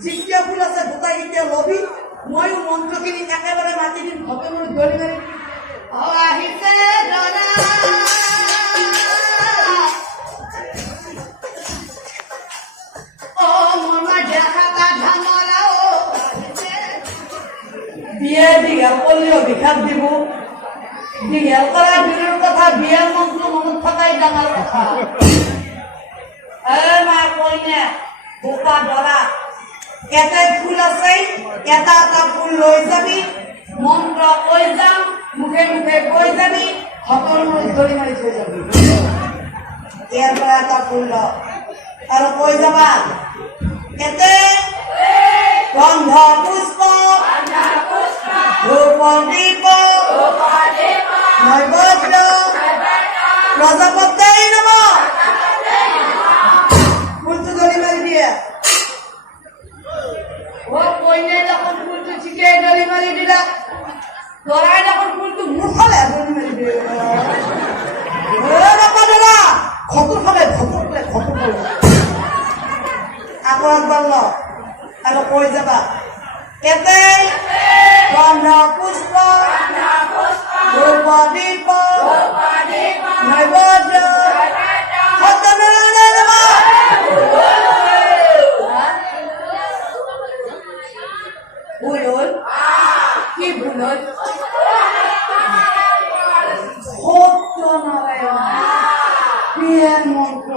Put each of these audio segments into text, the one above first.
জিকিয়া ফুল আছে গোটাই এতিয়া লবি ময়ো মন্ত্ৰখিনি একেবাৰে মাতি দিম ঘপে মোৰ ধৰি মাৰি আহিছে দাদা বিয়ে দীঘল করলেও ভিক্ষাক দিব দীঘল করা বিয়ের কথা বিয়ের মন্ত্র মনত থাকাই ডাঙর কথা মা কইনা বোকা ধরা এটাই ফুল আছে এটা এটা ফুল লৈ যাবি মন্ত্র কৈ যাম মুখে মুখে কৈ যাবি সকল ধৰি মাৰি থৈ যাবি ইয়াৰ পৰা এটা ফুল ল আৰু কৈ যাবা এতে গন্ধ পুষ্প ধূপদীপ নৈবেদ্য প্ৰজাপত্যই নম ফুলটো ধৰি মাৰি দিয়ে ও কইনাই যখন ফুলটো ছিটিয়াই ধৰি মাৰি দিলা দৰাই যখন ফুলটো মোৰ ফালে ধৰি মাৰি দিয়ে বাপা দাদা খতুৰ ফালে আকৌ একবাৰ ল আৰু কৈ যাবা এতে গন্ধ পুষ্প ধূপদীপ নৈবেদ্য সত্যনাৰায়ণে নমঃ ভুল হল কি ভুল হল সত্যনারায়ণ বিয়ের মন্ত্র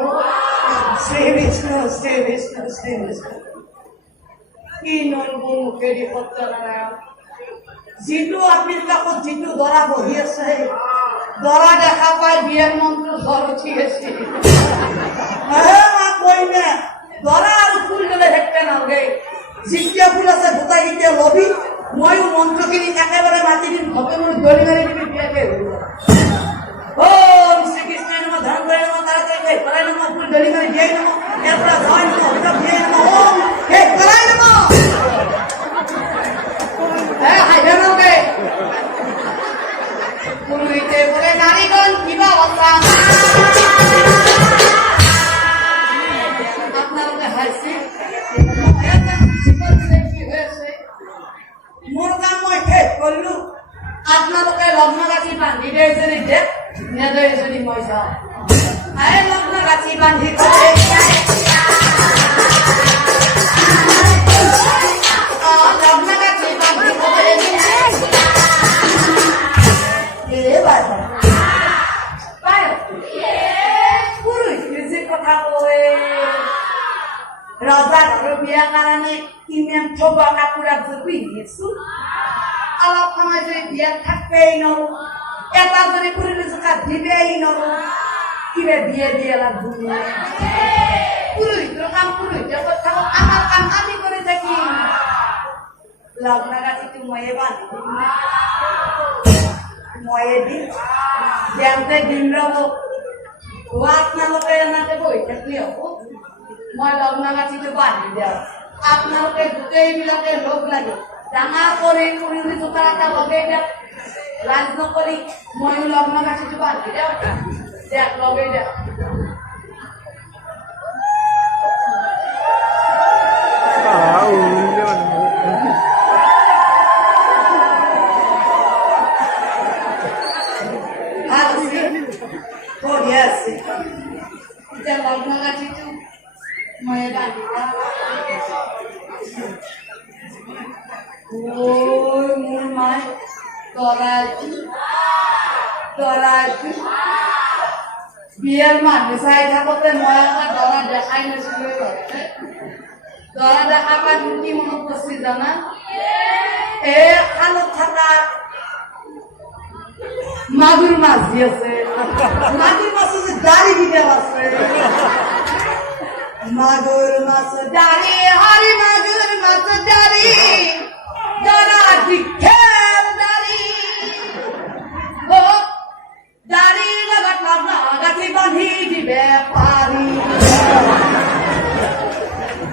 শ্রী বিষ্ণু শ্রী বিষ্ণু শ্রী বিষ্ণু কি নলবো মুখেদি সত্যনারায়ণ যিটো আপিৰ কাষত যিটো দৰা বহি আছে দৰা দেখা পাই বিয়েৰ মন্ত্ৰ জ্বৰ উঠি আছে কইনা দৰা আৰু ফুল ললে হেঁটে নালাগে জিকিয়া ফুল আছে গোটাই এতিয়া লবি ময়ো মন্ত্ৰখিনি একেবাৰে মাতি দিম ঘপে মোৰ ধৰি মাৰি দিবি বিয়াকে ওম শ্ৰীকৃষ্ণ নম ধৰ্ম কৰে নম তাৰাতাৰি কৰাই নম ফুল ধৰি মাৰি দিয়াই নম ইয়াৰ পৰা জয় নম অভিযোগ দিয়াই নম ওম হে কৰাই নম হাইদারকে পুরুইতে বলে নারীগণ কিবা অবস্থা আপনারা হাসি মোর কাম মই শেষ করলু আপনারা লগ্ন গাছি বান্ধি দেয় যদি দেখ নেদয় যদি মই যাও লগ্ন গাছি বান্ধি করে Raja biar karena ingin coba kapurat lebih Yesus. Allah kama jadi biar takpe nol. Eta jadi puri suka dibe nol. Ibe biar lah dunia. Puri terkam puri dapat tahu amal kami kore jadi. Lagna kasih tu moye ban. Moye di. Jangan dimrawo. Wat nama kaya nanti boy tapi aku. মই লগ্ন গাছিটো বান্ধি দিওঁ আপোনালোকে গোটেইবিলাকে লগ লাগি ডাঙৰ কৰি পুৰি জোতা এটা লগাই দিয়ক লাজ নকৰি ময়ো লগ্ন গাছিটো বান্ধি দিওঁ দিয়ক লগাই দিয়ক ভাল আছে বঢ়িয়া আছে এতিয়া লগ্ন গাছিটো মই বান্ধিলা ওই মোৰ মাই তৰাজু বিয়াৰ মানুহ চাই থাকোতে মই এটা দৰা দেখাই নাছিলো দৰা দেখা পাই মোৰ কি মনত পৰিছিল জানা খালত থকা মাগুৰ মাছ দি আছে মাগুৰ মাছ যে দাড়ি দিতে আছে মাগুর মাছ দাড়ি হরি মাগুর মাছ দাড়ি দরা দিখের দাড়ি ও দাড়ি লাগাত না গাছি বাঁধি দিবে পারি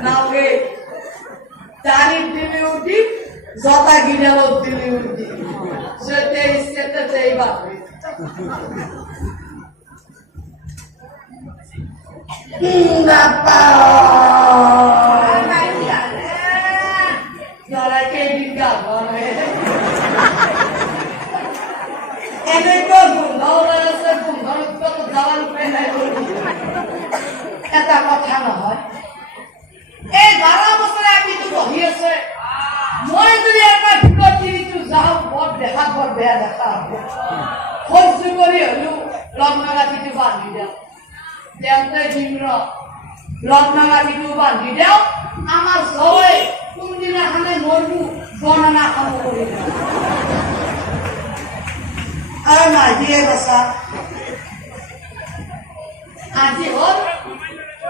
নাওগে দাড়ি দিলে উঠি জতা গিরালো দিলে উঠি সেতে সেতে বাপরে Bapak ঘৰে এনেকুৱা গোন্ধ ওলাই আছে গোন্ধৰ উৎপাদত যাৱাৰ উপায় নাই এটা কথা নহয় এই 12 বছৰে আমিতো বহি আছে মই যদি এবাৰ ভিতৰত টিভিটো যাওঁ বৰ দেখাত বৰ বেয়া দেখা হ'ব সহ্য কৰি হলেও লগ্নগাঁঠিটো বান্ধি দিওঁ দেওঁতে দিম লগ্নগাঁঠিটো বান্ধি দিওঁ আমাৰ চবে কোনদিনাখনে মৰবো গণনা খাব কৰি দিওঁ আৰু নাহিয়ে বাচা আজি হ'ল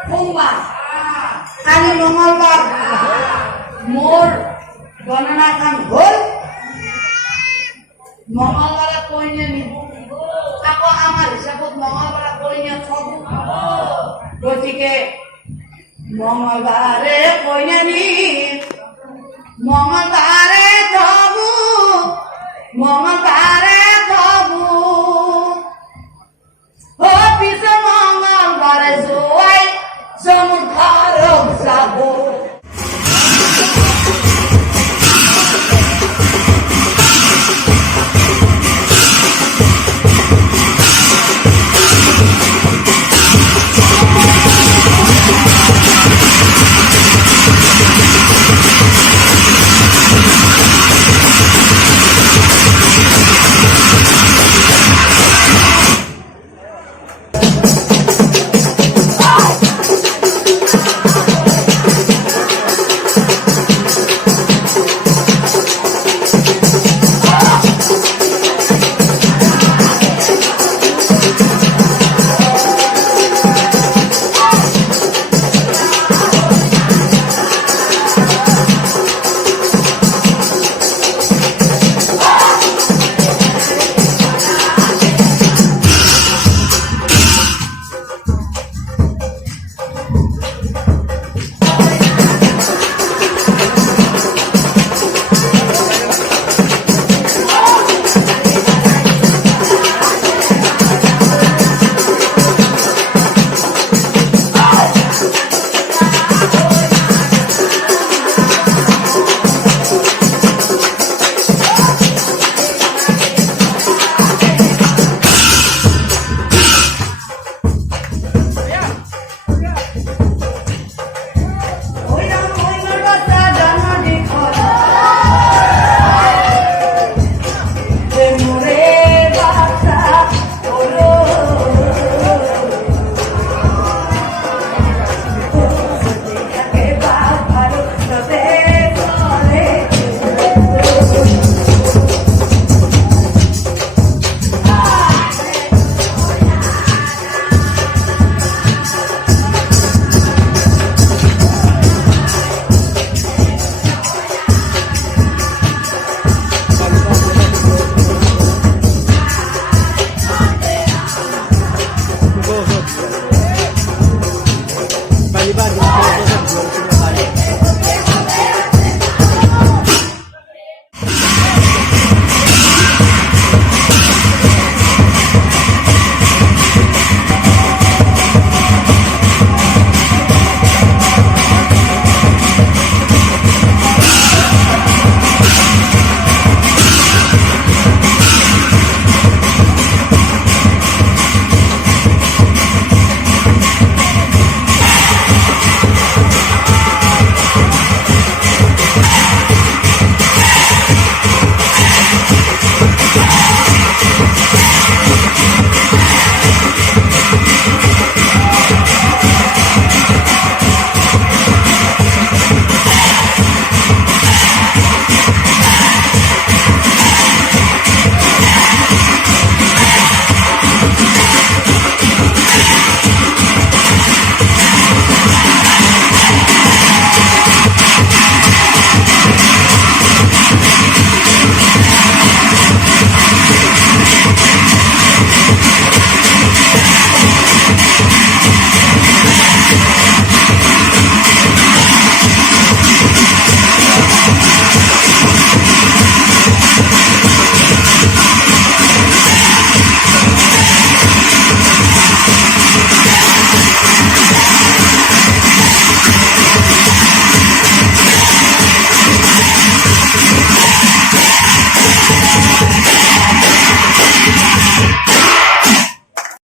সোমবাৰ কালি মঙ্গলবাৰ মোৰ গণনাখন হ'ল মঙ্গলবাৰে কইনা নিব আকৌ আমাৰ হিচাপত মঙ্গলবাৰে কইনা থব গতিকে মঙ্গলবাৰে কইনা নিব মঙ্গলবাৰ